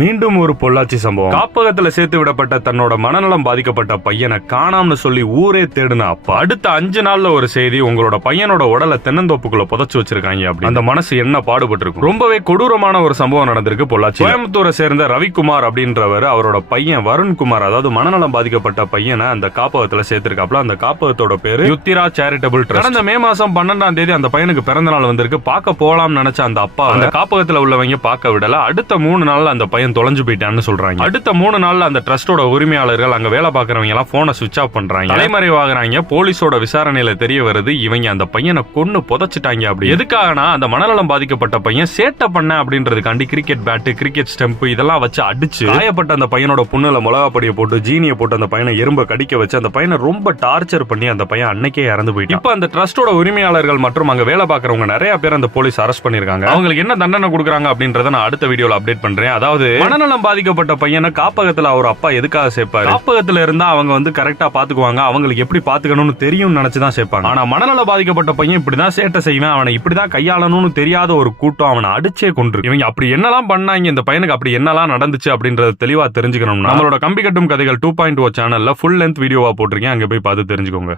மீண்டும் ஒரு பொள்ளாச்சி சம்பவம். காப்பகத்துல சேர்த்து விடப்பட்ட தன்னோட மனநலம் பாதிக்கப்பட்ட பையனை காணாம்னு சொல்லி ஊரே தேடுன அப்ப அடுத்த 5 நாள்ல ஒரு செய்தி, உங்களோட பையனோட உடலை தென்னந்தோப்புக்குள்ள புதைச்சு வச்சிருக்காங்க அப்படி. அந்த மனசு என்ன பாடுபட்டு இருக்கும். ரொம்பவே கொடூரமான ஒரு சம்பவம் நடந்திருக்கு பொள்ளாச்சி. கோயம்புத்தூரை சேர்ந்த ரவிக்குமார் அப்படின்றவர் அவரோட பையன் வருண்குமார், அதாவது மனநலம் பாதிக்கப்பட்ட பையனை அந்த காப்பகத்துல சேர்த்திருக்காப்ல. அந்த காப்பகத்தோட பேரு யுத்திரா சேரிட்டபிள் ட்ரஸ்ட். கடந்த மே மாசம் 12ஆம் தேதி அந்த பையனுக்கு பிறந்த நாள் வந்திருக்கு. பார்க்க போலாம்னு நினைச்ச அந்த அப்பா அந்த காப்பகத்துல உள்ளவங்க பார்க்க விடல. அடுத்த 3 நாள்ல அந்த பையன் தொலைஞ்சு போயிட்டான்னு சொல்றாங்க. அடுத்த 3 நாள்ல அந்த ட்ரஸ்டோட உரிமையாளர்கள் அங்க வேலை பார்க்கறவங்க எல்லாம் போனை சுவிட்ச் ஆஃப் பண்றாங்க. தலைமறைவாகிறாங்க. போலீஸோட விசாரணையில தெரிய வருது இவங்க அந்த பையனை கொன்னு புதைச்சிட்டாங்க அப்படி. எதுக்காகனா அந்த மனநலம் பாதிக்கப்பட்ட பையன் சேட்டை பண்ண அப்படின்றதுக்காண்டி கிரிக்கெட் பேட், கிரிக்கெட் ஸ்டெம்ப் இதெல்லாம் வச்சு அடிச்சு காயப்பட்ட அந்த பையனோட புண்ணுல மிளகாப்பொடியை போட்டு ஜீனியை போட்டு அந்த பையனை எறும்ப கடிக்க வச்சு அந்த பையனை ரொம்ப டார்ச்சர் பண்ணி அந்த பையன் அன்னைக்கே இறந்து போயிட்டான். இப்ப அந்த ட்ரஸ்டோட உரிமையாளர்கள் மற்றும் அங்க வேலை பார்க்கறவங்க நிறைய பேர் அந்த போலீஸ் அரெஸ்ட் பண்ணிருக்காங்க. அவங்களுக்கு என்ன தண்டனை கொடுக்கறாங்க அப்படின்றத நான் அடுத்த வீடியோல அப்டேட் பண்றேன். அதாவது மனநலம் பாதிக்கப்பட்ட பையனை காப்பகத்துல அவர் அப்பா எதுக்காக சேர்ப்பாரு? காப்பகத்துல இருந்தா அவங்க கரெக்டா பாத்துக்குவாங்க, அவங்களுக்கு எப்படி பாத்துக்கணும்னு தெரியும் நினைச்சுதான் சேர்ப்பாங்க. ஆனா மனநல பாதிக்கப்பட்ட பையன் இப்படிதான் சேட்டை செய்வேன், அவனை இப்படிதான் கையாளணும்னு தெரியாத ஒரு கூட்டம் அவனை அடிச்சே கொண்டு இவங்க அப்படி என்னெல்லாம் பண்ணாங்க, இந்த பையனுக்கு அப்படி என்னெல்லாம் நடந்துச்சு அப்படின்றத தெளிவா தெரிஞ்சுக்கணும்னா நம்மளோட கம்பி கட்டும் கதைகள் 2.0 சேனல்ல ஃபுல் லென்த் வீடியோவா போட்டிருக்கேன், அங்க போய் பார்த்து தெரிஞ்சுக்கோங்க.